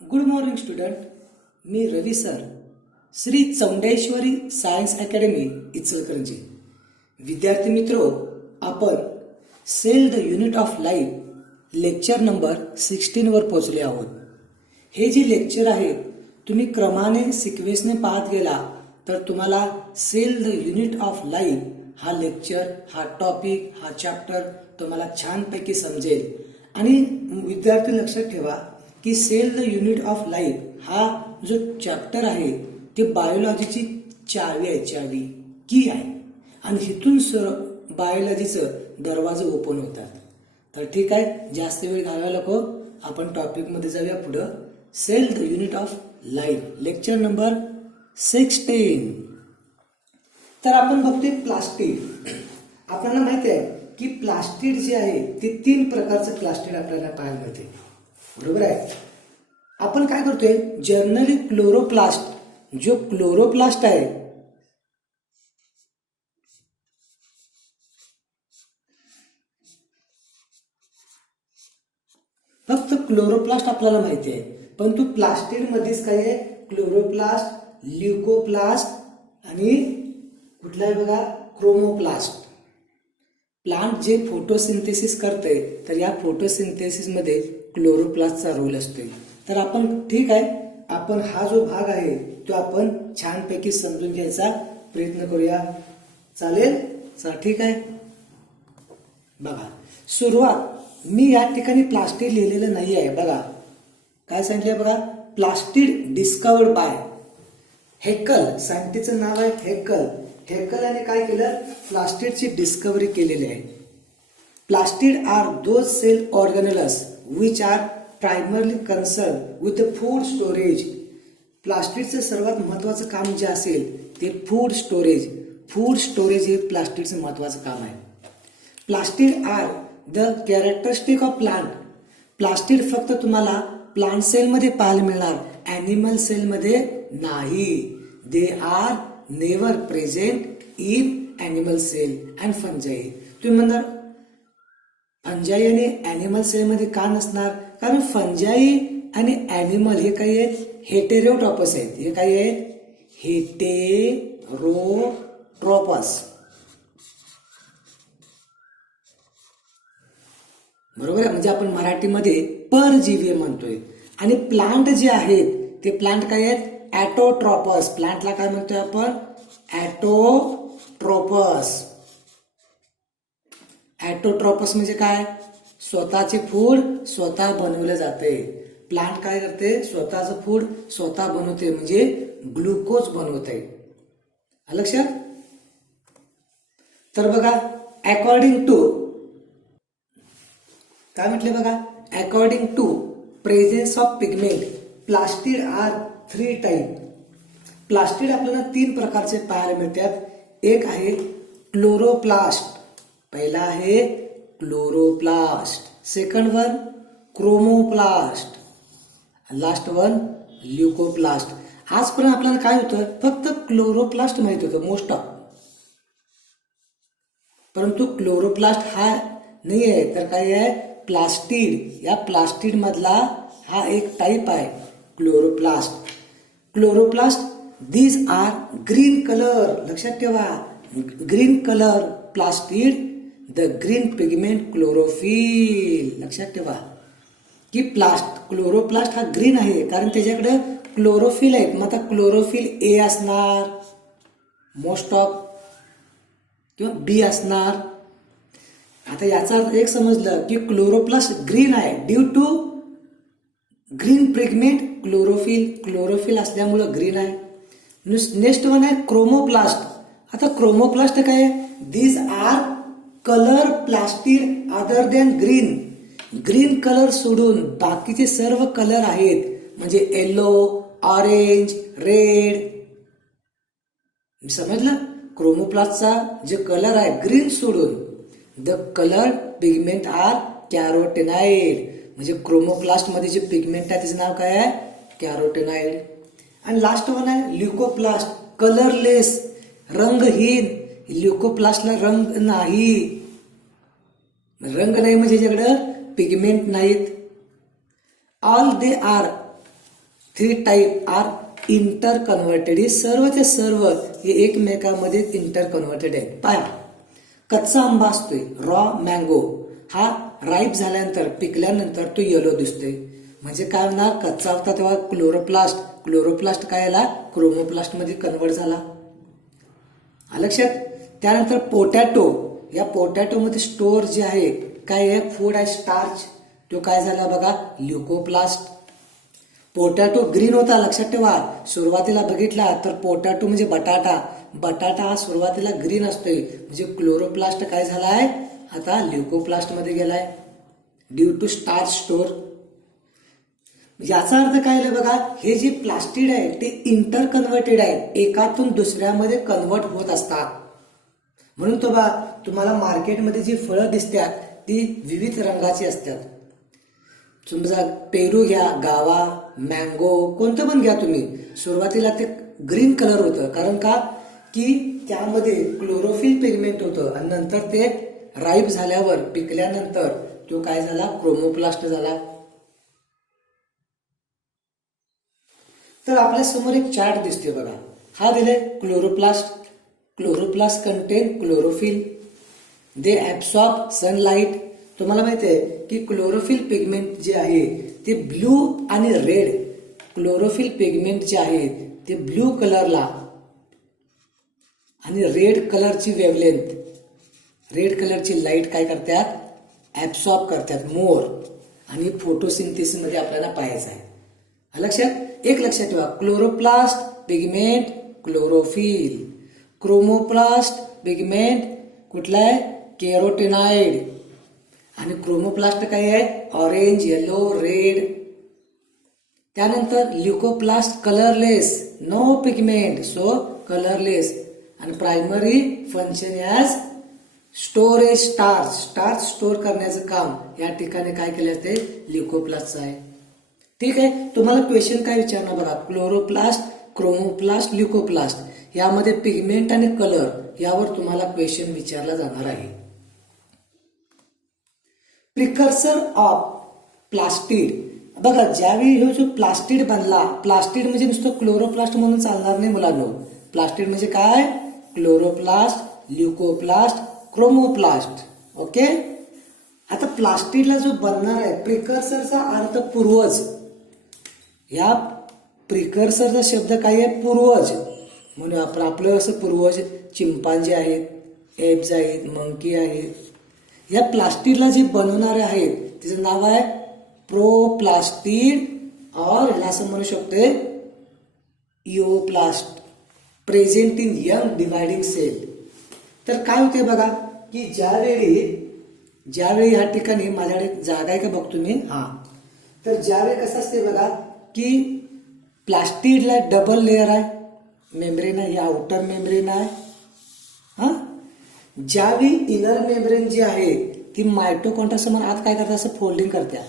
Good morning student. मी Ravi sir, Shri Chaundeshwari science academy Ichalkaranji. विद्यार्थी मित्रो, आपण cell the unit of life lecture number 16 वर पोहोचले आहोत. हे जे लेक्चर आहे तुम्ही क्रमाने सिक्वेन्सने पाहत गेला तर तुम्हाला cell the unit of life हा लेक्चर, हा टॉपिक, हा चॅप्टर तुम्हाला छानपैकी समजेल. आणि विद्यार्थी लक्षात ठेवा की cell the unit of life हा जो चॅप्टर आहे ते बायोलॉजीची चावी आहे, चावी की आहे. आणि इथून बायोलॉजीचं दरवाजे ओपन होतात. तर ठीक आहे, जास्त वेळ घालवायला नको, आपण टॉपिक मध्ये जाऊया पुढं. Cell the unit of life lecture number 16. तर आपण बघतोय प्लास्टिड. आपल्याला माहिती आहे की प्लास्टिड जे आहे ते 3 प्रकारचं प्लास्टिड आपल्याला पाहायला मिळते, बरोबर आहे. आपण काय करतोय, जनरली क्लोरोप्लास्ट, जो क्लोरोप्लास्ट आहे फक्त क्लोरोप्लास्ट आपल्याला माहिती आहे, पण तो प्लास्टिड मध्येच काय आहे, क्लोरोप्लास्ट, ल्युकोप्लास्ट आणि कुठला आहे बघा, क्रोमोप्लास्ट. प्लांट जे फोटोसिंथेसिस करते तर या फोटोसिंथेसिस मध्ये क्लोरोप्लास्टचा रोल असतो. तर आपण ठीक आहे, आपण हा जो भाग आहे तो आपण छानपैकी समजून घ्यायचा प्रयत्न करूया. चालेल? चला ठीक आहे. बघा, सुरुवात मी या ठिकाणी प्लास्टिड लिहिलेलं नाही आहे. बघा काय सांगितलंय बघा, प्लास्टिड डिस्कवर्ड बाय हेकल. सायंटिस्टचं नाव आहे हेकल. हेकल याने काय केलं, प्लास्टिडची डिस्कवरी केलेली आहे. Plastid are those cell organelles which are primarily concern with the food storage. प्लास्टिडचं सर्वात महत्वाचं काम जे असेल ते फूड स्टोरेज. फूड स्टोरेज हे प्लास्टिडचं महत्वाचं काम आहे. Plastid are the characteristic of plant. Plastid फक्त तुम्हाला प्लांट सेलमध्ये पाहायला मिळणार, ॲनिमल सेलमध्ये नाही. They are never present in animal cell and fungi. तुम्ही म्हणणार फंजाई आणि ॲनिमल सेलमध्ये का नसणार, कारण फंजाई आणि ॲनिमल हे काही आहेत, हेटेरोट्रॉपस आहेत. हे काही आहेत, हेटेरोट्रॉपस, बरोबर आहे. म्हणजे आपण मराठीमध्ये परजीवी म्हणतोय. आणि प्लांट जे आहेत ते प्लांट काय आहेत, ॲटोट्रॉपस. प्लांटला काय म्हणतोय आपण, ॲटोट्रॉपस. ॲटोट्रॉपस म्हणजे काय, स्वतःचे फूड स्वतः बनवले जाते. प्लांट काय करते, स्वतःचं फूड स्वतः बनवते, म्हणजे ग्लुकोज बनवते. लक्षात. तर बघा, अकॉर्डिंग टू काय म्हटले बघा, according to presence of pigment plastid are 3 type. Plastid आपल्याला 3 प्रकारचे पाहायला मिळतात. एक आहे क्लोरोप्लास्ट, पहिला आहे chloroplast, second one chromoplast, last one leucoplast. आजपर्यंत आपल्याला काय होतं, फक्त क्लोरोप्लास्ट माहित होतं मोस्ट ऑफ, परंतु क्लोरोप्लास्ट हा नाही आहे, तर काय आहे, प्लास्टिड. या प्लास्टिड मधला हा एक टाईप आहे chloroplast. Chloroplast these are green colour. लक्षात ठेवा, green colour plastid, the green pigment chlorophyll. लक्षात ठेवा की क्लोरोप्लास्ट हा ग्रीन आहे कारण त्याच्याकडे क्लोरोफिल आहे. मग आता क्लोरोफिल ए असणार मोस्ट ऑफ किंवा बी असणार. आता याचा अर्थ एक समजलं की क्लोरोप्लास्ट ग्रीन आहे due to green pigment chlorophyll. Chlorophyll असल्यामुळं ग्रीन आहे. नेक्स्ट वन आहे क्रोमोप्लास्ट. आता क्रोमोप्लास्ट काय आहे, these are colour plastid other than green. Green colour सोडून बाकीचे सर्व कलर आहेत, म्हणजे येलो, ऑरेंज, रेड. समजलं. क्रोमोप्लास्टचा जे कलर आहे ग्रीन सोडून, द कलर पिगमेंट आर कॅरोटेनाइड. म्हणजे क्रोमोप्लास्ट मध्ये जे पिगमेंट आहे त्याचं नाव काय आहे, कॅरोटेनाइड. आणि लास्ट वन आहे ल्युकोप्लास्ट, कलरलेस, रंगहीन. ल्युकोप्लास्टला रंग नाही, रंग नाही म्हणजे ज्याच्याकडे पिगमेंट नाहीत. All they are three type are inter converted. हे सर्वचे सर्व हे एकमेकांमध्ये इंटर कन्व्हर्टेड आहेत. पहा, कच्चा आंबा असतोय रॉ मँगो, हा राईप झाल्यानंतर पिकल्यानंतर तो येलो दिसतोय. म्हणजे काय होणार, कच्चा होता तेव्हा क्लोरोप्लास्ट, क्लोरोप्लास्ट काय याला क्रोमोप्लास्ट मध्ये कन्वर्ट झाला. लक्षात. त्यानंतर पोटॅटो, या पोटॅटो मध्ये स्टोर जे आहे काय आहे, फूड आहे स्टार्च, तो काय झाला बघा ल्युकोप्लास्ट. पोटॅटो ग्रीन होता, लक्षात ठेवा. सुरुवातीला बघितला तर पोटॅटो म्हणजे बटाटा, बटाटा हा सुरुवातीला ग्रीन असतोय. म्हणजे क्लोरोप्लास्ट काय झालाय आता ल्युकोप्लास्ट मध्ये गेलाय ड्यू टू स्टार्च स्टोर. याचा अर्थ काय आहे बघा, हे जे प्लास्टिड आहे ते इंटर कन्व्हर्टेड आहे, एकातून दुसऱ्यामध्ये कन्वर्ट होत असतात. म्हणून तो बा तुम्हाला मार्केटमध्ये जी फळं दिसतात ती विविध रंगाची असतात. समजा पेरू घ्या, गावा, मँगो, कोणतं पण घ्या तुम्ही, सुरुवातीला ते ग्रीन कलर होतं. कारण का की त्यामध्ये क्लोरोफिल पिगमेंट होतं आणि नंतर ते राईप झाल्यावर पिकल्यानंतर तो काय झाला क्रोमोप्लास्ट झाला. तर आपल्या समोर एक चार्ट दिसते बघा, हा दिलाय क्लोरोप्लास्ट. क्लोरोप्लास्ट कंटेन क्लोरोफिल, दे ऍब्सॉर्ब सनलाइट. तुम्हाला माहिती आहे की क्लोरोफिल पिगमेंट जे आहे ते ब्लू आणि रेड, क्लोरोफिल पिगमेंट जे आहेत ते ब्लू कलरला आणि रेड कलरची वेवलेंथ, रेड कलरची लाईट काय करतात ऍब्सॉर्ब करतात मोर, आणि फोटोसिंथेसिस मध्ये आपल्याला पाहायचं आहे. लक्षात. एक लक्षात ठेवा, chloroplast pigment chlorophyll, chromoplast pigment कुठला आहे कॅरोटेनॉइड, आणि क्रोमोप्लास्ट काय आहे ऑरेंज, येलो, रेड. त्यानंतर leucoplast colourless, no pigment so colourless, आणि primary function as storage starch, starch store करण्याचं काम या ठिकाणी काय केलं जाते ल्युकोप्लास्टचं आहे. ठीक आहे. तुम्हाला क्वेश्चन काय विचारणार बघा, क्लोरोप्लास्ट, क्रोमोप्लास्ट, ल्युकोप्लास्ट यामध्ये पिगमेंट आणि कलर यावर तुम्हाला क्वेश्चन विचारला जाणार आहे. Precursor of plastid. बघा ज्यावेळी हे जो प्लास्टिड बनला, प्लास्टिड म्हणजे नुसतं क्लोरोप्लास्ट म्हणून चालणार नाही मुलांनो. प्लास्टिड म्हणजे काय क्लोरोप्लास्ट, ल्युकोप्लास्ट, क्रोमोप्लास्ट. ओके. आता प्लास्टिडला जो बनणार आहे, प्रिकर्सरचा अर्थ पूर्वज. या प्रिकर्सरचा शब्द काय आहे पूर्वज. म्हणून आपलं असं पूर्वज चिंपांजी आहेत, एब्स आहेत, मंकी आहेत. या प्लास्टिडला जे बनवणारे आहेत तिचं नाव आहे प्रोप्लास्टिड, और ह्याला असं म्हणू शकतो eoplast, present in young dividing cell. तर काय होते बघा की ज्यावेळी ह्या ठिकाणी माझ्याकडे जागा आहे का बघतो मी, हा. तर ज्यावेळी कसं असते बघा की प्लास्टिडला डबल लेअर आहे, मेम्ब्रेन आहे, आउटर मेम्ब्रेन आहे. हा, ज्यावेळी इनर मेम्ब्रेन जी आहे ती मायटोकॉन्ड्रिया समोर आत काय करतात असं फोल्डिंग करत्या.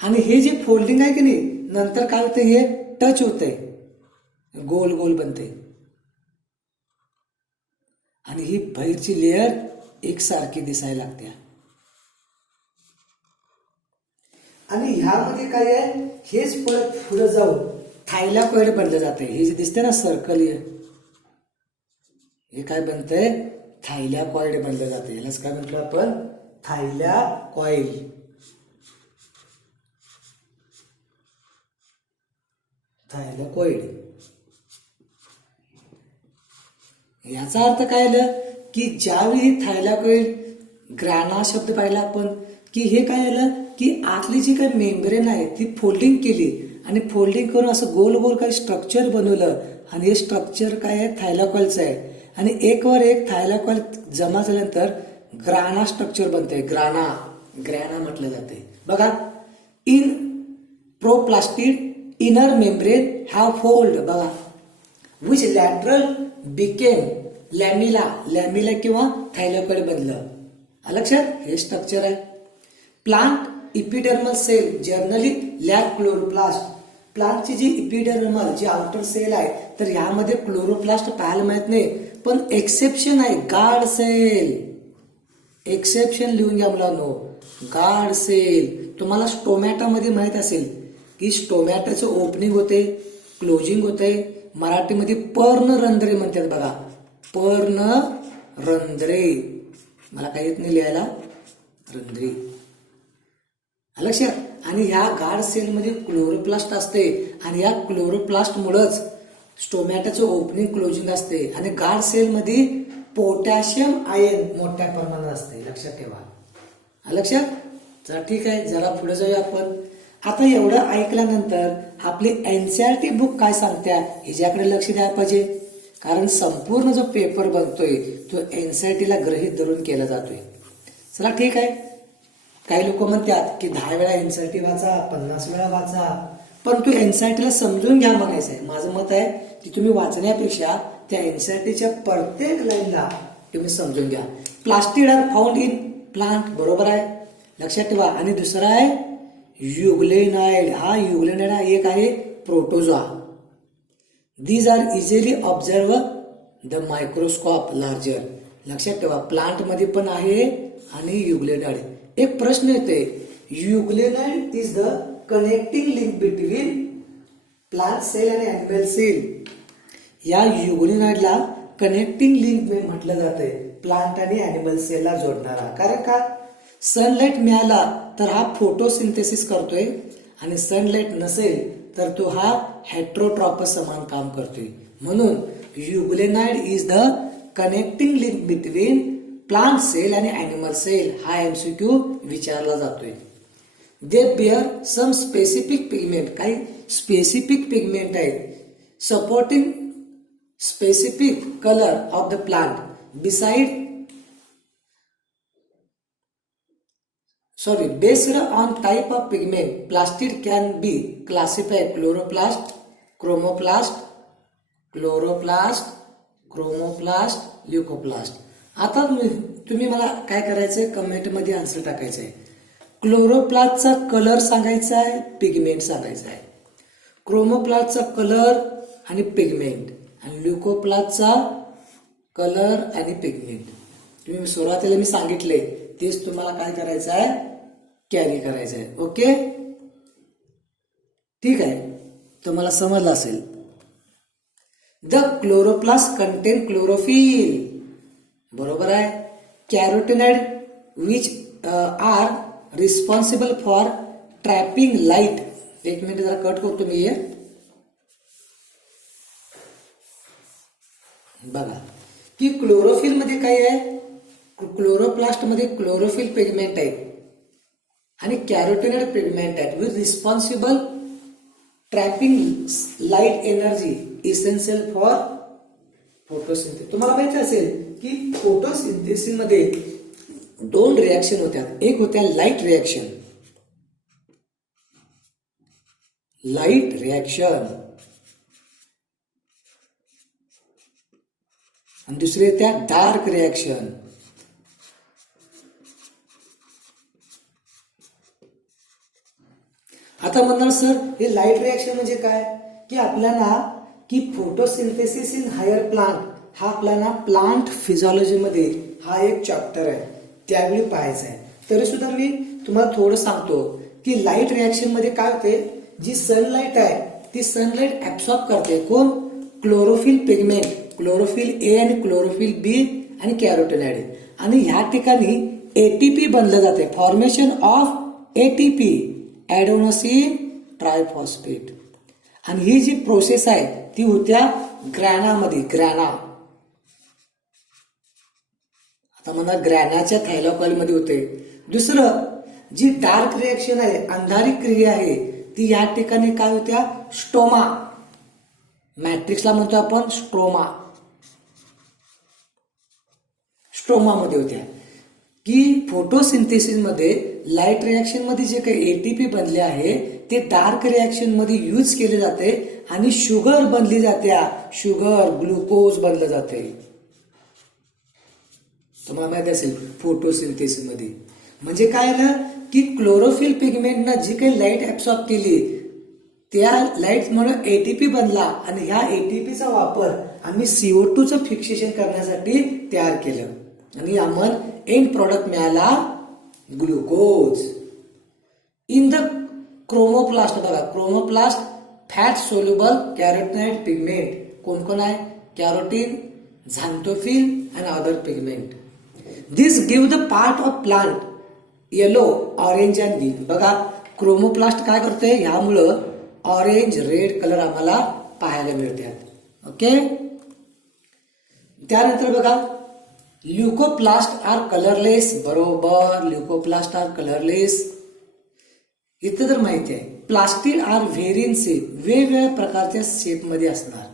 आणि हे जे फोल्डिंग आहे की नाही नंतर काय होतं हे टच होतंय, गोल गोल बनते, आणि ही बाहेरची लेअर एकसारखी दिसायला लागते. आणि ह्यामध्ये काय आहे हेच परत पुढे जाऊन थायलॅकॉइड बनलं जाते. हे जे दिसते ना सर्कल, हे काय बनतंय थायलॅकॉइड बनलं जाते. यालाच काय म्हटलं आपण थायलॅकॉइड. थायलॅकॉइड याचा अर्थ काय आलं की ज्यावेळी थायलॅकॉइड, ग्राना शब्द पाहिला आपण की हे काय आलं की आतली जी काही मेम्ब्रेन आहे ती फोल्डिंग केली, आणि फोल्डिंग करून असं गोल गोल काही स्ट्रक्चर बनवलं, आणि हे स्ट्रक्चर काय आहे थायलॅकॉइडचं आहे. आणि एकवर एक थायलॅकॉइड जमा झाल्यानंतर ग्राना स्ट्रक्चर बनतंय, ग्रॅना म्हटलं जाते. बघा, in proplastid inner membrane have fold, बघा विच लॅटरल बिकेम लॅमिला किंवा थायलॅकॉइड बनलं. लक्षात. हे स्ट्रक्चर आहे. Plant epidermal cell generally lack chloroplast. प्लांटची जी इपिडर्मल जी आउटर सेल आहे तर ह्यामध्ये क्लोरोप्लास्ट पाहायला मिळत नाही, पण एक्सेप्शन आहे गार्ड सेल. एक्सेप्शन लिहून घ्या मुलांनो. Guard cell. तुम्हाला स्टोमॅटामध्ये माहित असेल की स्टोमॅटाचं ओपनिंग होते, क्लोजिंग होते. मराठीमध्ये पर्णरंध्रे म्हणतात बघा. पर्णरंध्रे. मला काही येत नाही लिहायला. रंध्रे. लक्षात. आणि ह्या गार्ड सेलमध्ये क्लोरोप्लास्ट असते आणि या क्लोरोप्लास्टमुळेच स्टोमॅटाचं ओपनिंग क्लोजिंग असते. आणि गार्ड सेलमध्ये पोटॅशियम आयन मोठ्या प्रमाणात असते. लक्षात ठेवा. लक्षात. चला ठीक आहे, जरा पुढे जाऊया आपण. आता एवढं ऐकल्यानंतर आपली एनसीईआरटी बुक काय सांगत्या ह्याच्याकडे लक्ष द्यायला पाहिजे. कारण संपूर्ण जो पेपर बनतोय तो एनसीईआरटीला गृहीत धरून केला जातोय. चला ठीक आहे. काही लोक म्हणतात की 10 वेळा एनसीईआरटी वाचा, 50 वेळा वाचा, पण तू एनसीईआरटीला समजून घ्या म्हणायचं आहे. माझं मत आहे की तुम्ही वाचण्यापेक्षा त्या एनसीईआरटीच्या प्रत्येक लाईनला तुम्ही समजून घ्या. Plastid are found in plant. बरोबर आहे, लक्षात ठेवा. आणि दुसरा आहे युग्लेनाइड. हा युग्लेनाइड हा एक आहे protozoa. These are easily observe the microscope larger. लक्षात ठेवा. प्लांट मध्ये पण आहे आणि युग्लेनाइड. एक प्रश्न येते, euglenoid is the connecting link between plant cell आणि ॲनिमल सेल. या युग्लेनाइडला कनेक्टिंग लिंक म्हटलं जाते प्लांट आणि ॲनिमल सेलला जोडणारा. कारण का, सनलाईट मिळाला तर हा फोटोसिंथेसिस करतोय आणि सनलाईट नसेल तर तो हा हेट्रोट्रॉपस समान काम करतोय. म्हणून euglenoid is the connecting link between plant cell आणि ॲनिमल सेल. हा एमसीक्यू विचारला जातोय. They bear some specific pigment. काही स्पेसिफिक पिगमेंट आहेत supporting specific color of the plant based on type of pigment. Plastid can be classified chloroplast, chromoplast, leucoplast. आता तुम्ही मला काय करायचंय, कमेंट मध्ये आन्सर टाकायचंय. क्लोरोप्लास्टचा कलर सांगायचा आहे, पिगमेंट सांगायचा आहे. क्रोमोप्लास्टचा कलर आणि पिगमेंट आणि ल्युकोप्लास्टचा कलर आणि पिगमेंट. तुम्ही सुरुवातीला मी सांगितले तेच तुम्हाला काय करायचं आहे, कॅरी करायचं आहे. ओके, ठीक आहे, तुम्हाला समजलं असेल. The chloroplast contain chlorophyll. बरोबर आहे. Carotenoid which are responsible for trapping light. एक मिनिट जरा कट करतो मी. बघा की क्लोरोफिल मध्ये काय आहे, क्लोरोप्लास्ट मध्ये क्लोरोफिल पिगमेंट आहे आणि कॅरोटिनॉइड पिगमेंट आहे with responsible trapping light energy essential for photosynthesis. तुम्हाला माहिती असेल की फोटोसिंथेसिस मध्ये 2 रिॲक्शन होत्या. एक होत्या लाईट रिॲक्शन आणि दुसरी त्या डार्क रिॲक्शन. आता म्हणणार सर हे लाईट रिॲक्शन म्हणजे काय, की आपल्याला की फोटोसिंथेसिस इन हायर प्लांट हा आपल्याला प्लांट फिजिओलॉजी मध्ये हा एक चॅप्टर आहे, त्यावेळी पाहायचा आहे. तरी सुद्धा मी तुम्हाला थोडं सांगतो की लाईट रिॲक्शन मध्ये काय होते, जी सनलाईट आहे ती सनलाईट ऍब्सॉर्ब करते. कोण, क्लोरोफिल पिगमेंट, क्लोरोफिल ए आणि क्लोरोफिल बी आणि कॅरोटिनॉइड. आणि ह्या ठिकाणी एटीपी बनलं जाते. Formation of ATP, adenosine triphosphate. आणि ही जी प्रोसेस आहे ती होत्या ग्रॅनामध्ये. आता म्हणा ग्रॅनाच्या थायलॉकॉइलमध्ये होते. दुसरं जी डार्क रिॲक्शन आहे, अंधारी क्रिया आहे, ती या ठिकाणी काय होत्या, स्टोमा. मॅट्रिक्सला म्हणतो आपण स्ट्रोमा मध्ये होत्या. की फोटोसिंथेसिस मध्ये लाईट रिॲक्शन मध्ये जे काही एटीपी बनले आहे ते डार्क रिॲक्शन मध्ये यूज केले जाते आणि शुगर बनली जाते. शुगर, ग्लुकोज बनलं जाते. तुम्हाला माहिती असेल फोटोसिंथेसिस मध्ये म्हणजे काय आलं की क्लोरोफिल पिगमेंटना जी काही लाईट ऍब्सॉर्ब केली त्या लाईटमुळे एटीपी बनला आणि ह्या एटीपीचा वापर आम्ही CO2चं फिक्सेशन करण्यासाठी तयार केलं आणि आम्हाला एंड प्रॉडक्ट मिळाला ग्लुकोज. इन द क्रोमोप्लास्ट बघा, chromoplast fat soluble carotenoid pigment कोण कोण आहे? Carotene, xanthophyll and other pigment. This give the part of plant yellow, orange and green. बघा क्रोमोप्लास्ट काय करतोय? ह्यामुळं ऑरेंज, रेड कलर आम्हाला पाहायला मिळतात. ओके. त्यानंतर बघा ल्युकोप्लास्ट आर कलरलेस. बरोबर, ल्युकोप्लास्ट आर कलरलेस. इथं तर माहिती आहे. Plastid are vary in shape, वेगवेगळ्या प्रकारच्या शेप मध्ये असणार.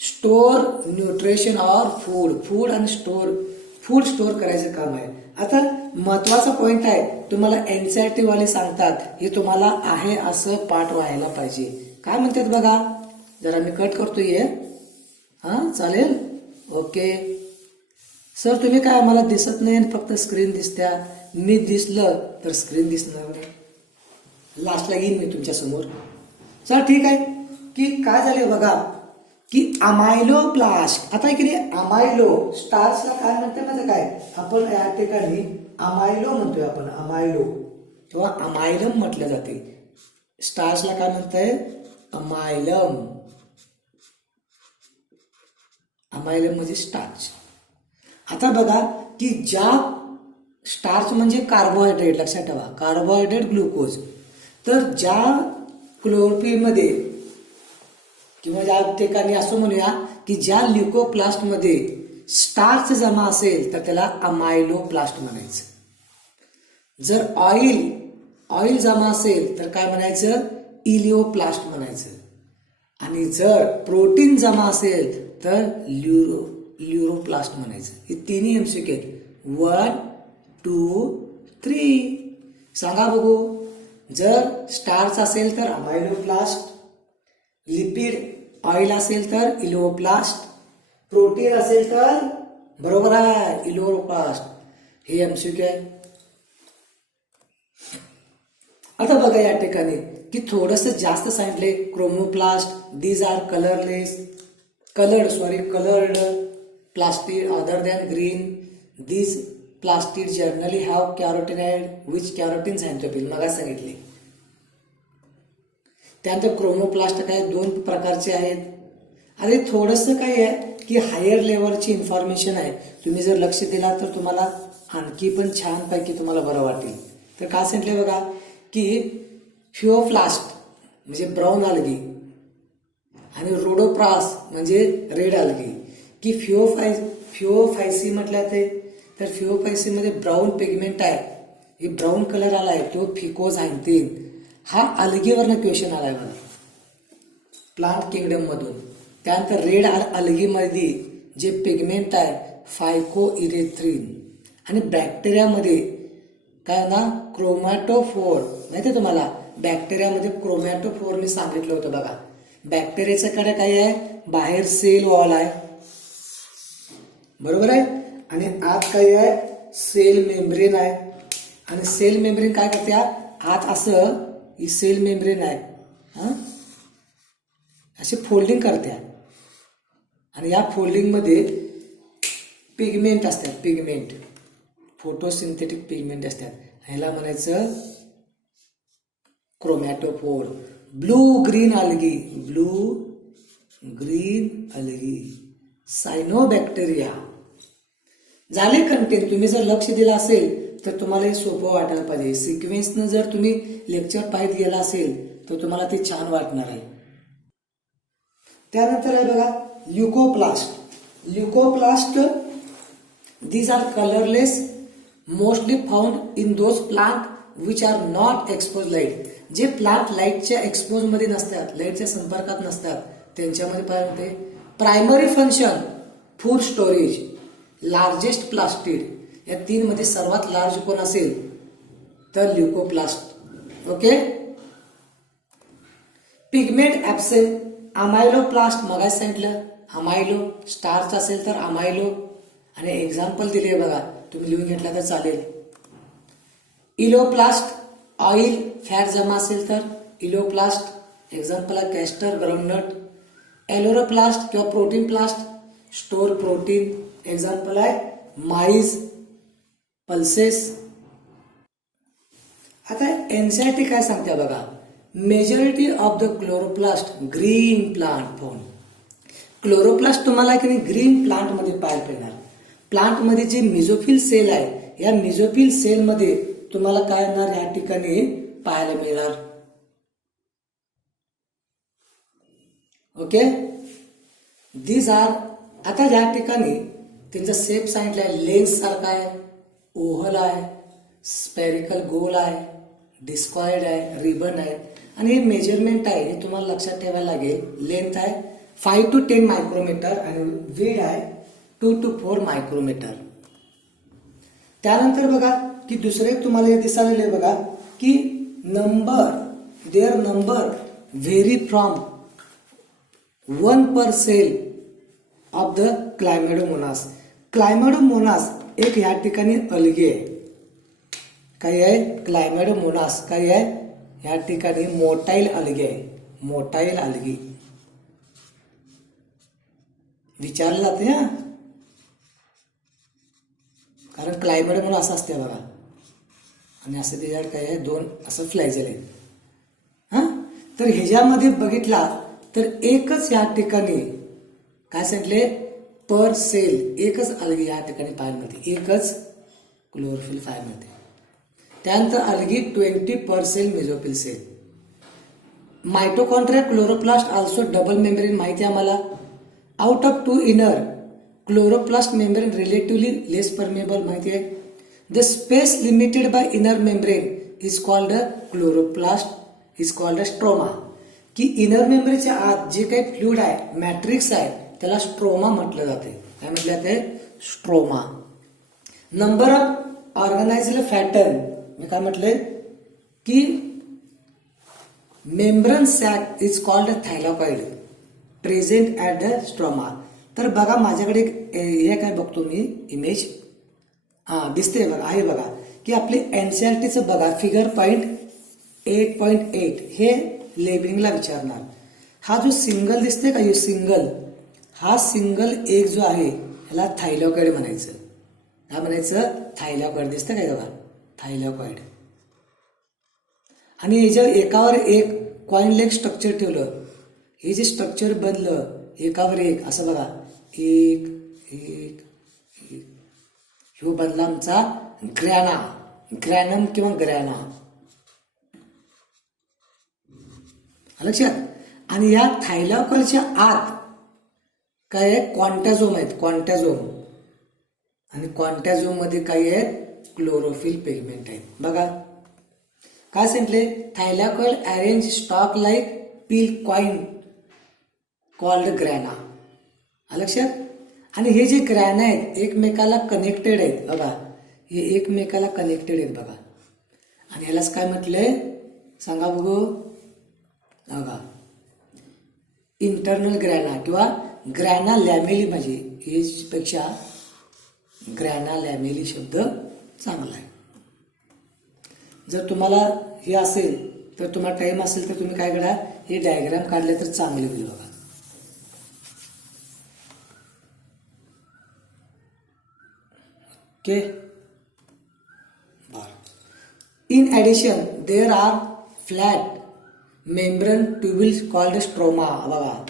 Store nutrition or food, food आणि फूड स्टोर करायचं काम आहे. आता महत्वाचा पॉइंट आहे, तुम्हाला एनसीईआरटी वाले सांगतात हे तुम्हाला आहे असं पाठ व्हायला पाहिजे. काय म्हणतात बघा, जरा मी कट करतोय. हा चालेल. ओके सर, तुम्ही काय आम्हाला दिसत नाही आणि फक्त स्क्रीन दिसत्या. मी दिसलं तर स्क्रीन दिसणार नाही. लास्टला येईन मी तुमच्या समोर. चल ठीक आहे. की काय झाले बघा की अमायलोप्लास्ट. आता की अमायलो स्टार्सला काय म्हणते म्हणजे काय? आपण या ठिकाणी अमायलो म्हणतोय आपण, अमायलो किंवा अमायलम म्हटलं जाते. स्टार्सला काय म्हणतंय? अमायलम. अमायलम म्हणजे स्टार्च. आता बघा की ज्या स्टार्च म्हणजे कार्बोहायड्रेट, लक्षात ठेवा, कार्बोहायड्रेट, ग्लुकोज. तर ज्या क्लोरोफिलमध्ये किंवा ज्या ठिकाणी असं म्हणूया की ज्या ल्युकोप्लास्ट मध्ये स्टार्च जमा असेल तर त्याला अमायलोप्लास्ट म्हणायचं. जर ऑइल जमा असेल तर काय म्हणायचं? इलिओप्लास्ट म्हणायचं. आणि जर प्रोटीन जमा असेल तर ल्युरोप्लास्ट म्हणायचं. हे तिन्ही एमसीक्यू आहेत. 1, 2, 3. सांगा बघू. जर स्टार्च असेल तर अमायलोप्लास्ट, लिपिड ऑइल असेल तर इलिओप्लास्ट, प्रोटीन असेल तर बरोबर आहे इलिओप्लास्ट. हे एमसीक्यू आहे. आता बघा या ठिकाणी की थोडस जास्त सांगितले. Chromoplast, these are coloured plastid other than green. These plastid generally have carotenoid which carotene xanthophyll. मग सांगितले. त्यानंतर क्रोमोप्लास्ट काय 2 प्रकारचे आहेत. आणि थोडस काय आहे की हायर लेवलची इन्फॉर्मेशन आहे. तुम्ही जर लक्ष दिला तर तुम्हाला आणखी पण छान पैकी तुम्हाला बरं वाटेल. तर काय सांगितले बघा की फिओप्लास्ट म्हणजे ब्राऊन आल्गी आणि रोडोप्रास म्हणजे रेड आल्गी. की फिओफायसी म्हटलं ते तर फिओफायसी मध्ये ब्राऊन पिगमेंट आहे. हे ब्राऊन कलर आलाय तो फिकोझॅन्थिन. हा अल्गीवरनं क्वेश्चन आलाय बघा, प्लांट किंगडम मधून. त्यानंतर रेड अल्गी मध्ये जे पिगमेंट आहे फायकोइरेथ्रिन. आणि बॅक्टेरियामध्ये काय ना क्रोमॅटोफोर. माहिती तुम्हाला बॅक्टेरियामध्ये क्रोमॅटोफोर मी सांगितलं होतं बघा. बॅक्टेरियाच्याकडे काय आहे? बाहेर सेल वॉल आहे, बरोबर आहे. आणि आत काय आहे? सेल मेम्ब्रेन आहे. आणि सेल मेम्ब्रेन काय करते? आत असं ही सेल मेम्ब्रेन आहे, अशी फोल्डिंग करते. आणि या फोल्डिंग मध्ये पिगमेंट असतात, पिगमेंट फोटोसिंथेटिक पिगमेंट असतात. ह्याला म्हणायचं chromatophore. Blue green algae, cyanobacteria. झाले कंटेंट. तुम्ही जर लक्ष दिलं असेल तर तुम्हाला हे सोपं वाटायला पाहिजे. सिक्वेन्सनं जर तुम्ही लेक्चर पाहित गेला असेल तर तुम्हाला ते छान वाटणार आहे. त्यानंतर आहे बघा leucoplast. These are colourless, mostly found in those plant which are not expose light. जे प्लांट लाईटच्या एक्सपोज मध्ये नसतात, लाईटच्या संपर्कात नसतात, त्यांच्यामध्ये काय होते? Primary function food storage, largest plastid. या 3 मध्ये सर्वात लार्ज कोण असेल तर leucoplast. Okay. Pigment absent. Amyloplast मग सांगितलं अमायलो. स्टार्च असेल तर अमायलो. आणि एक्झाम्पल दिले बघा, तुम्ही लिहून घेतला तर चालेल. इलिओप्लास्ट ऑइल फॅट जमा असेल तर इलिओप्लास्ट. एक्झाम्पल आहे कॅस्टर, ग्राउंडनट. एलोरोप्लास्ट किंवा प्रोटीन प्लास्ट स्टोर प्रोटीन. एक्झाम्पल आहे माईज. पल्सेस. आता एनसीईआरटी काय सांगते बघा, majority of the chloroplast green plant form. Chloroplast तुम्हाला की नाही ग्रीन प्लांट मध्ये पाहायला मिळणार. प्लांट मध्ये जे मिझोफिल सेल आहे, या मिझोफिल सेल मध्ये तुम्हाला काय येणार या ठिकाणी पाहायला मिळणार. Okay, these are. आता या ठिकाणी त्यांचा शेप सांगितलाय, लेन्स सारखा आहे, ओव्हल आहे, स्पेरिकल गोल आहे, डिस्कॉइड आहे, रिबन आहे. आणि हे मेजरमेंट आहे हे तुम्हाला लक्षात ठेवायला लागेल. लेंथ आहे 5 to 10 मायक्रोमीटर आणि विड आहे 2 to 4 मायक्रोमीटर. त्यानंतर बघा की दुसरे तुम्हाला हे दिसायला बघा की there number vary from 1 per cell of the chlamydomonas. Chlamydomonas एक या ठिकाणी अलगी आहे. काय आहे? क्लायमॅडोमोनास काय आहे? या ठिकाणी मोटाईल अलगी आहे. मोटाईल अलगी विचारलं जाते हा, कारण क्लायमॅडोमोनास असं असते बघा, आणि असं त्याच्याकडे काय आहे 2 असं फ्लॅजेल आहे. हा, तर ह्याच्यामध्ये बघितला तर एकच या ठिकाणी काय सांगितले पर सेल, एकच अलगी या ठिकाणी पाहायला एकच क्लोरोफिल फायरमध्ये. त्यानंतर algae 20 per cell mesophyll cell. Mitochondria chloroplast also double membrane माहिती आहे आम्हाला. Out of 2 inner chloroplast membrane relatively less permeable माहिती आहे. The space limited by inner membrane is called chloroplast is called stroma. की inner मेम्ब्रेनच्या आत जे काही फ्लुइड आहे, मॅट्रिक्स आहे, त्याला स्ट्रोमा म्हटलं जाते. काय म्हटलं जाते? Stroma. Number of organizable pattern मी काय म्हटलंय की membrane sac is called thylakoid present at the stroma. तर बघा माझ्याकडे हे काय बघतो मी इमेज, दिसते बघा, आहे बघा की आपले एनसीईआरटीचं बघा फिगर पॉइंट 8.8 हे लेबलिंगला विचारणार. हा जो सिंगल दिसते का, सिंगल, हा सिंगल एक जो आहे ह्याला थायलॉकॉइड म्हणायचं. काय म्हणायचं? थायलॉकॉइड. दिसतं काय बघा, थायलॉकॉइड. आणि हे जर एकावर एक कॉइन लेग स्ट्रक्चर ठेवलं, हे जे स्ट्रक्चर बनलं एकावर एक असं बघा, एक एक एक, ह्यो बनला आमचा ग्रॅना, ग्रॅनम किंवा ग्रॅना. लक्षात. आणि या थायलॉकॉइडच्या आत काय आहे? क्वांटाझोम आहेत, क्वांटाझोम. आणि क्वांटाझोम मध्ये काय आहेत? क्लोरोफिल पिगमेंट आहेत. बघा काय सांगितले? Thylakoid arrange stack like pile coin called grana. लक्षात. आणि हे जे ग्रॅना आहेत एकमेकाला कनेक्टेड आहेत बघा, हे एकमेकाला कनेक्टेड आहेत बघा. आणि ह्यालाच काय म्हटलंय सांगा बघू. बघा इंटरनल ग्रॅना किंवा ग्रॅना लॅमेली, म्हणजे हे पेक्षा ग्रॅना लॅमेली शब्द चांगला आहे. जर तुम्हाला हे असेल तर तुम्हाला टाइम असेल तर तुम्ही काय करा, हे डायग्राम काढले तर चांगले होईल बघा. Okay. In addition there are flat membrane tubules called stroma. बघा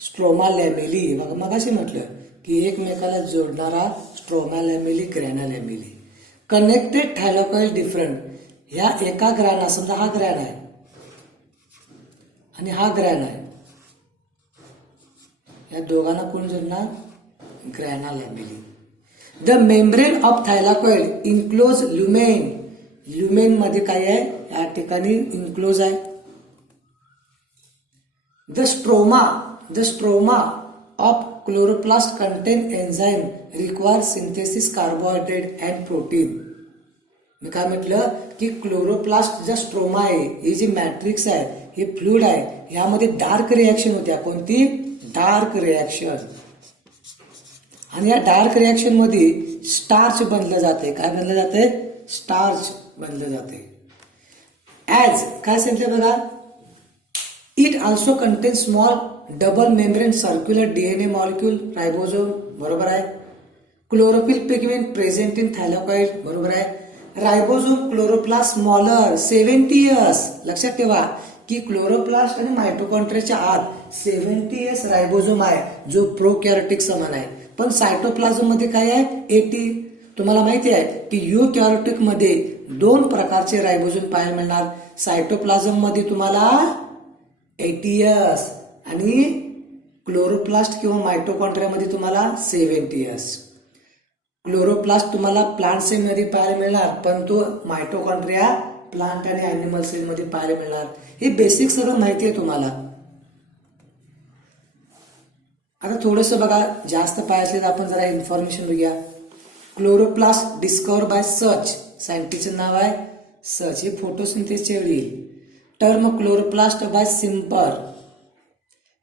स्ट्रोमा लॅमेली. बघा मगाशी म्हटलं की एकमेकाला जोडणारा stroma lamellae, grana lamellae. Connected thylakoid different. ह्या एका ग्रॅना, समजा हा ग्रॅन आहे आणि हा ग्रॅन आहे, या दोघांना कोण जोडणार? Grana lamellae. The membrane of thylakoid enclose lumen. Lumen मध्ये काय आहे? या ठिकाणी इन्क्लोज आहे. The stroma of chloroplast contain enzyme require synthesis carbohydrate and protein. मी काय म्हटलं की क्लोरोप्लास्ट ज्या स्ट्रोमा आहे, हे जे मॅट्रिक्स आहे, हे फ्लुइड आहे, यामध्ये डार्क रिॲक्शन होत्या. कोणती? Dark reaction. आणि या डार्क रिॲक्शन मध्ये स्टार्च बनलं जाते. काय बनलं जाते? स्टार्च बनलं जाते. ॲज काय सांगितलं बघा, it also content small double membrane circular DNA molecule ribosome. बरोबर आहे. क्लोरोफिल पिगमेंट प्रेझेंट इन थायलॉकॉइड, बरोबर आहे. Ribosome chloroplast smaller 70 years. लक्षात ठेवा की क्लोरोप्लास्ट आणि मायटोकॉन्ड्रियाच्या आत 70 इयर्स रायबोझोम आहे जो प्रोकॅरियोटिक समान आहे. पण सायटोप्लाझम मध्ये काय आहे 80. तुम्हाला माहिती आहे की युकॅरियोटिक मध्ये 2 प्रकारचे रायबोझोम पाहायला मिळणार. सायटोप्लाझम मध्ये तुम्हाला 80 इयर्स आणि क्लोरोप्लास्ट किंवा मायटोकॉन्ड्रियामध्ये तुम्हाला 70 इयर्स. क्लोरोप्लास्ट तुम्हाला प्लांट सेल मध्ये पाहायला मिळणार, पण तो मायटोकॉन्ड्रिया प्लांट आणि अॅनिमल सेल मध्ये पाहायला मिळणार. हे बेसिक सगळं माहिती आहे तुम्हाला. आता थोडस बघा, जास्त पाहायचं तर आपण जरा इन्फॉर्मेशन बघूया. क्लोरोप्लास्ट डिस्कवर बाय सर्च, सायंटिस्टचं नाव आहे सर्च. हे फोटोसिंथेसिसच्या वेळी. Term chloroplast by Schimper,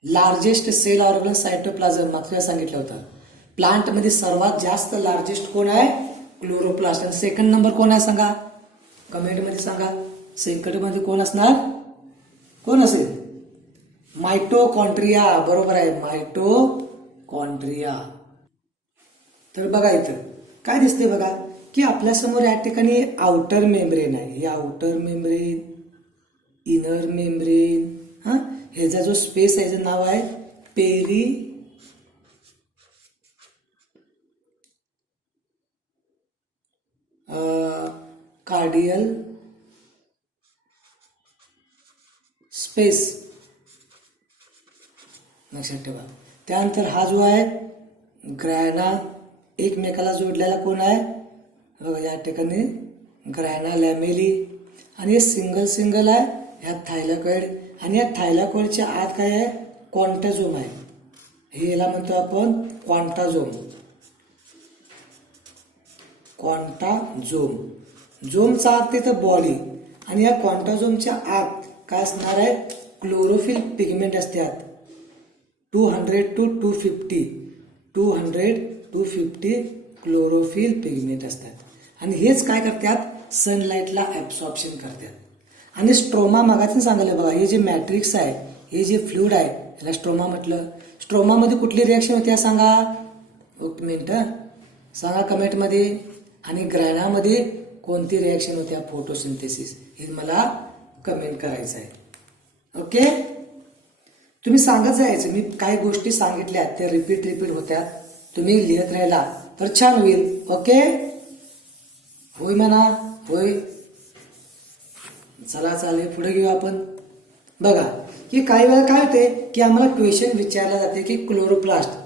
largest cell organ cytoplasm, मागच्या सांगितलं होतं. प्लांट मध्ये सर्वात जास्त लार्जेस्ट कोण आहे क्लोरोप्लास्ट. आणि सेकंड नंबर कोण आहे सांगा, कमेंट मध्ये सांगा. सेकंड मध्ये कोण असणार, कोण असेल? मायटोकॉन्ड्रिया, बरोबर आहे मायटोकॉन्ड्रिया. तर बघा इथं काय दिसते बघा की आपल्या समोर या ठिकाणी आउटर मेम्ब्रेन आहे. हे आउटर मेम्ब्रेन, इनर मेम्ब्रेन, ह्याचा जो स्पेस आहे नाव आहे पेरी कार्डियल स्पेस, लक्षात ठेवा. त्यानंतर हा जो आहे ग्रॅना, एकमेकाला जोडलेला कोण आहे बघा या ठिकाणी ग्रॅना लॅमेली. आणि हे सिंगल सिंगल आहे ह्या थायलॉकॉइड. आणि या थायलॉकॉइडच्या आत काय आहे क्वांटाझोम आहे. हे याला म्हणतो आपण क्वांटाझोम. क्वांटाझोम, झोमचा आत तिथं बॉडी. आणि या क्वांटाझोमच्या आत काय असणार आहे क्लोरोफिल पिगमेंट असतात. 200 to 250 क्लोरोफिल पिगमेंट असतात. आणि हेच काय करतात सनलाइटला ऍब्सॉर्प्शन करतात. आणि स्ट्रोमा मागाचं सांगितलं बघा, हे जे मॅट्रिक्स आहे, हे जे फ्लुइड आहे याला स्ट्रोमा म्हटलं. स्ट्रोमा मध्ये कुठली रिएक्शन होत्या सांगा, एक मिनिट सांगा कमेंट मध्ये. आणि ग्रॅनामध्ये कोणती रिएक्शन होत्या फोटोसिंथेसिस, हे मला कमेंट करायचं आहे. ओके, तुम्ही सांगत जायचं. मी काही गोष्टी सांगितल्या त्या रिपीट होत्या, तुम्ही लिहत राहिला तर छान होईल. ओके, होय म्हणा, होय. चला चालेल, पुढे घेऊ आपण. बघा की काही वेळा काय होते की आम्हाला क्वेश्चन विचारला जाते की क्लोरोप्लास्ट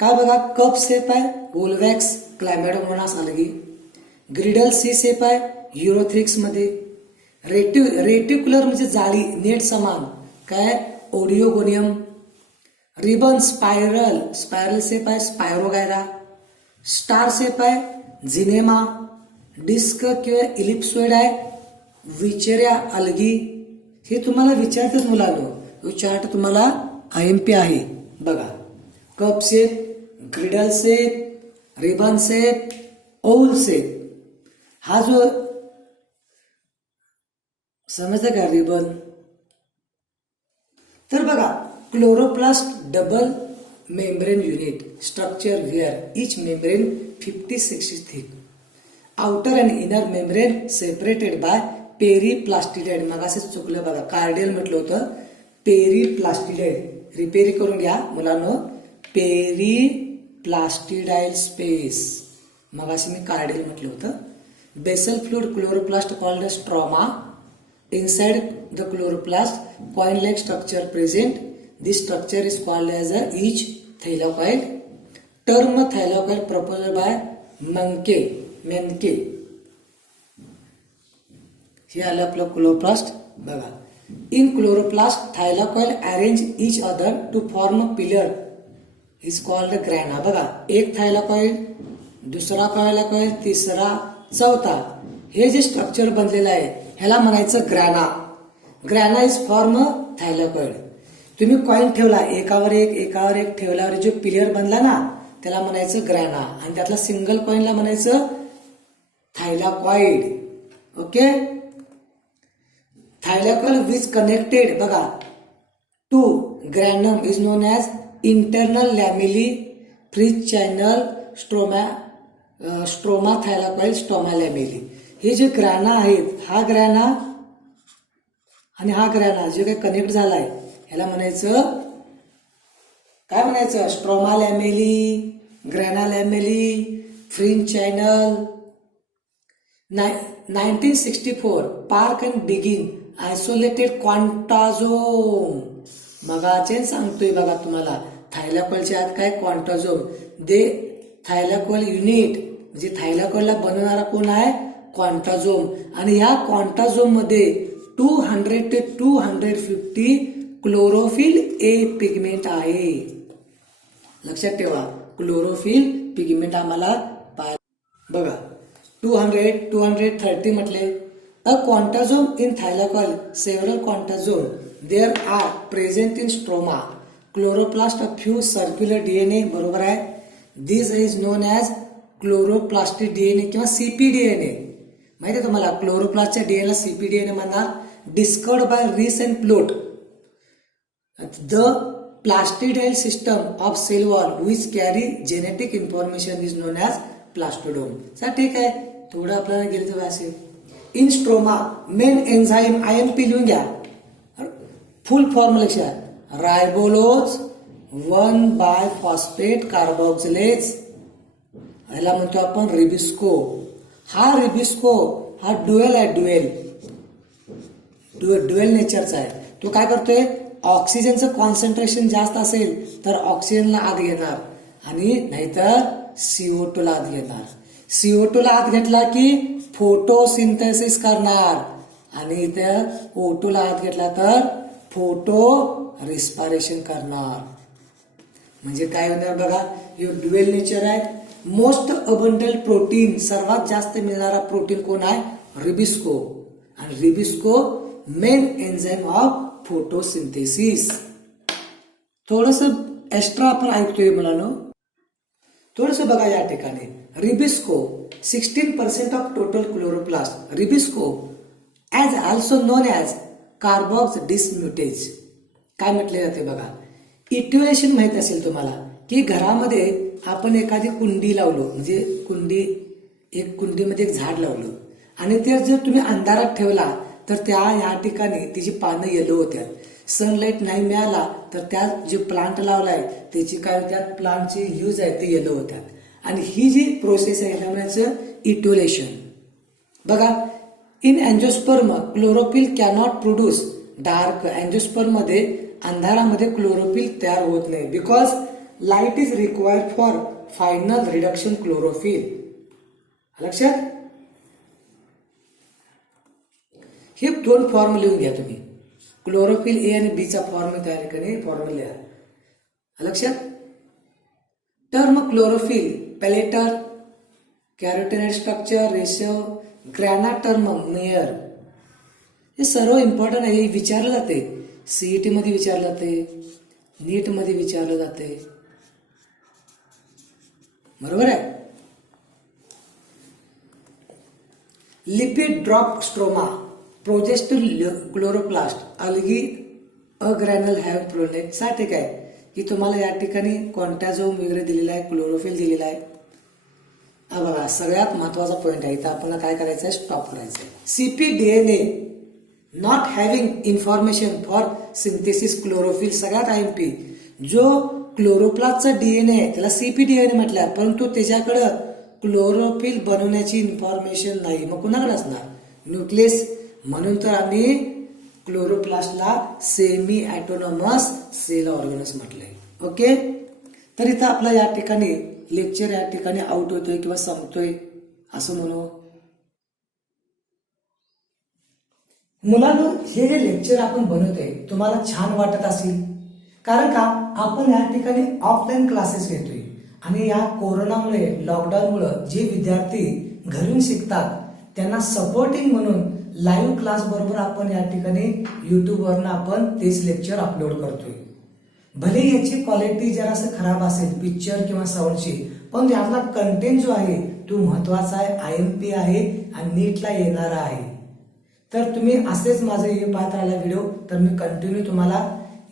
काय बघा कप शेप आहे, वोल्वॅक्स क्लायमॅडोमोनास अलगी. ग्रिडल सी शेप आहे युरोथ्रिक्स मध्ये. रेटिक्युलर म्हणजे जाळी नेट समान काय ओडिओगोनियम. रिबन स्पायरल शेप आहे स्पायरोगायरा. स्टार शेप आहे झिनेमा. डिस्क किंवा इलिप्सोइड आहे विचेरिया अलगी. हे तुम्हाला विचारतात मुलांनो, चार्ट तुम्हाला IMP आहे बघा. Cup shape, girdle shape, ribbon shape, oval shape. हा जो समजतं का रिबन. तर बघा chloroplast double membrane unit structure where each membrane 50-60 thick. Outer and inner membrane separated by periplastidial. मग असं चुकलं बघा, कार्डियल म्हटलं होतं पेरीप्लास्टिडाइड. रिपेरी करून घ्या मुलांनो, पेरीप्लास्टिडाइड स्पेस. मग असे मी कार्डियल म्हटलं होतं. Basal fluid chloroplast called stroma. Inside the chloroplast, coin-like structure present. This structure is called as each thylakoid. Term thylakoid proposed by Menke. हे आलं आपलं क्लोरोप्लास्ट बघा. In chloroplast thylakoid arrange each other to form a pillar is called grana. बघा एक thylakoid, दुसरा thylakoid, तिसरा, चौथा. हे जे स्ट्रक्चर बनलेलं आहे ह्याला म्हणायचं ग्रॅना. ग्रॅना इज फॉर्म थायलॉकॉइड. तुम्ही कॉइन ठेवला एकावर एक ठेवल्यावर जो पिलियर बनला ना त्याला म्हणायचं ग्रॅना. आणि त्यातला सिंगल कॉइनला म्हणायचं thylakoid. Okay, thylakoid which connected बघा to granum is known as internal lamellae fret channel stroma thylakoid stroma lamellae. हे जे ग्रॅना आहेत, हा ग्रॅना आणि हा ग्रॅना जे काही कनेक्ट झालाय ह्याला म्हणायचं काय म्हणायचं? Stroma lamellae, grana lamellae, fringe channel. 1964 Park and Biggins isolated quantasome. मगाचे सांगतोय बघा तुम्हाला, थायलाकॉइलच्या आत काय क्वांटाझोम. दे थायलाकॉइल युनिट म्हणजे थायलाकॉइलला बनवणारा कोण आहे? क्वांटाझोम. आणि ह्या क्वांटाझोम मध्ये 200 ते 250 क्लोरोफिल ए पिगमेंट आहे. लक्षात ठेवा, क्लोरोफिल पिगमेंट आम्हाला बघा 230 म्हटले. A quantasome in thylakoid, several quantasome there are present in stroma, chloroplast of few circular DNA. बरोबर आहे. This is known as chloroplastic DNA किंवा सीपीडीएनए. माहिती आहे तुम्हाला, क्लोरोप्लास्टच्या डीएनएला सीपीडीएनए म्हणणार. Discovered by Ris and Plaut. The plastidial system of cell wall which carry genetic information is known as plastidome. ठीक आहे, थोडं आपल्याला गेलं तर असेल. In stroma main enzyme IMP लिहून घ्या. फुल फॉर्म लक्षात. रायबोलोज 1-बाय-फॉस्फेट कार्बोक्सिलेज, ह्याला म्हणतो आपण रिबिस्को. हा रिबिस्को हा ड्युएल आहे, ड्युएल नेचरचा आहे. तो काय करतोय? ऑक्सिजनचं कॉन्सन्ट्रेशन जास्त असेल तर ऑक्सिजनला आत घेणार आणि नाहीतर CO2 ला आत घेणार. CO2 ला आत घेतला की फोटोसिंथेसिस करणार आणि इथं O2 ला आत घेतला तर फोटो रिस्पायरेशन करणार. म्हणजे काय होणार बघा, हे ड्युएल नेचर आहे. मोस्ट अबंडंट प्रोटीन, सर्वात जास्त मिळणारा प्रोटीन कोण आहे? रिबिस्को. आणि rubisco main enzyme of photosynthesis. थोडस एक्स्ट्रा आपण ऐकतोय मुलांनो, थोडस बघा या ठिकाणी. Rubisco 16% of total chloroplast. Rubisco as also known as carboxydismutase. काय म्हटले जाते बघा, इट्युलेशन माहित असेल तुम्हाला की घरामध्ये आपण एखादी कुंडी लावलो, म्हणजे कुंडीमध्ये एक झाड लावलं आणि ते जर तुम्ही अंधारात ठेवला तर या ठिकाणी तिची पानं येलो होत्या. सनलाईट नाही मिळाला तर त्या जे प्लांट लावलाय त्याची काय होत्यात, प्लांटची यूज आहे ते येलो होत्यात. आणि ही जी प्रोसेस आहे ह्याला म्हणायचं इट्युलेशन. बघा, in angiosperm chlorophyll cannot produce dark. Angiosperm मध्ये अंधारामध्ये क्लोरोफिल तयार होत नाही. Because light is required for final reduction chlorophyll. लक्षात. हे 2 फॉर्म लिहून घ्या तुम्ही. क्लोरोफिल ए आणि बी चा फॉर्म तयार करणे, फॉर्म लिहा. लक्षात. टर्म क्लोरोफिल पॅलेटर, carotenoid structure, ratio, grana term मेयर. हे सर्व इम्पॉर्टंट आहे. हे विचारलं जाते, CET मध्ये विचारलं जाते, नीट मध्ये विचारलं जाते. बरोबर आहे. लिपिड ड्रॉप स्ट्रोमा, प्रोजेस्टिव्ह क्लोरोप्लास्ट, अलगी अग्रॅनल हॅव प्रोनेट. ठीक आहे की तुम्हाला या ठिकाणी क्वांटाझोम वगैरे दिलेला आहे, क्लोरोफिल दिलेला आहे. हा बघा सगळ्यात महत्वाचा पॉईंट आहे. इथं आपल्याला काय करायचं आहे, स्टॉप करायचं आहे. CPDNA not having information for synthesis chlorophyll. सगळ्यात IMP जो क्लोरोप्लास्टचा DNA आहे त्याला CPDNA म्हटलं, परंतु त्याच्याकडं क्लोरोफिल बनवण्याची इन्फॉर्मेशन नाही. मग कुणाकडे असणार? न्यूक्लियस. म्हणून तर आम्ही क्लोरोप्लास्टला सेमी ऑटोनॉमस सेल ऑर्गनस म्हटलंय. ओके. तर इथं आपला या ठिकाणी लेक्चर या ठिकाणी आउट होतोय किंवा संपतोय असं म्हणू. मुलांनो, हे जे लेक्चर आपण बनवतोय तुम्हाला छान वाटत असेल, कारण का आपण या ठिकाणी ऑफलाईन क्लासेस घेतोय आणि या कोरोनामुळे, लॉकडाऊनमुळे जे विद्यार्थी घरून शिकतात त्यांना सपोर्टिंग म्हणून लाईव्ह क्लास बरोबर आपण या ठिकाणी युट्यूबवरनं आपण तेच लेक्चर अपलोड करतोय. भले याची क्वालिटी जरासं खराब असेल पिक्चर किंवा साऊंडची, पण यातला कंटेंट जो आहे तो महत्वाचा आहे, IMP आहे आणि नीटला येणारा आहे. तर तुम्ही असेच माझे हे पाहत राहिला व्हिडिओ, तर मी कंटिन्यू तुम्हाला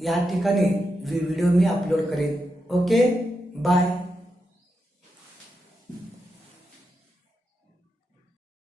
या ठिकाणी व्हिडिओ मी अपलोड करेन. Okay, bye.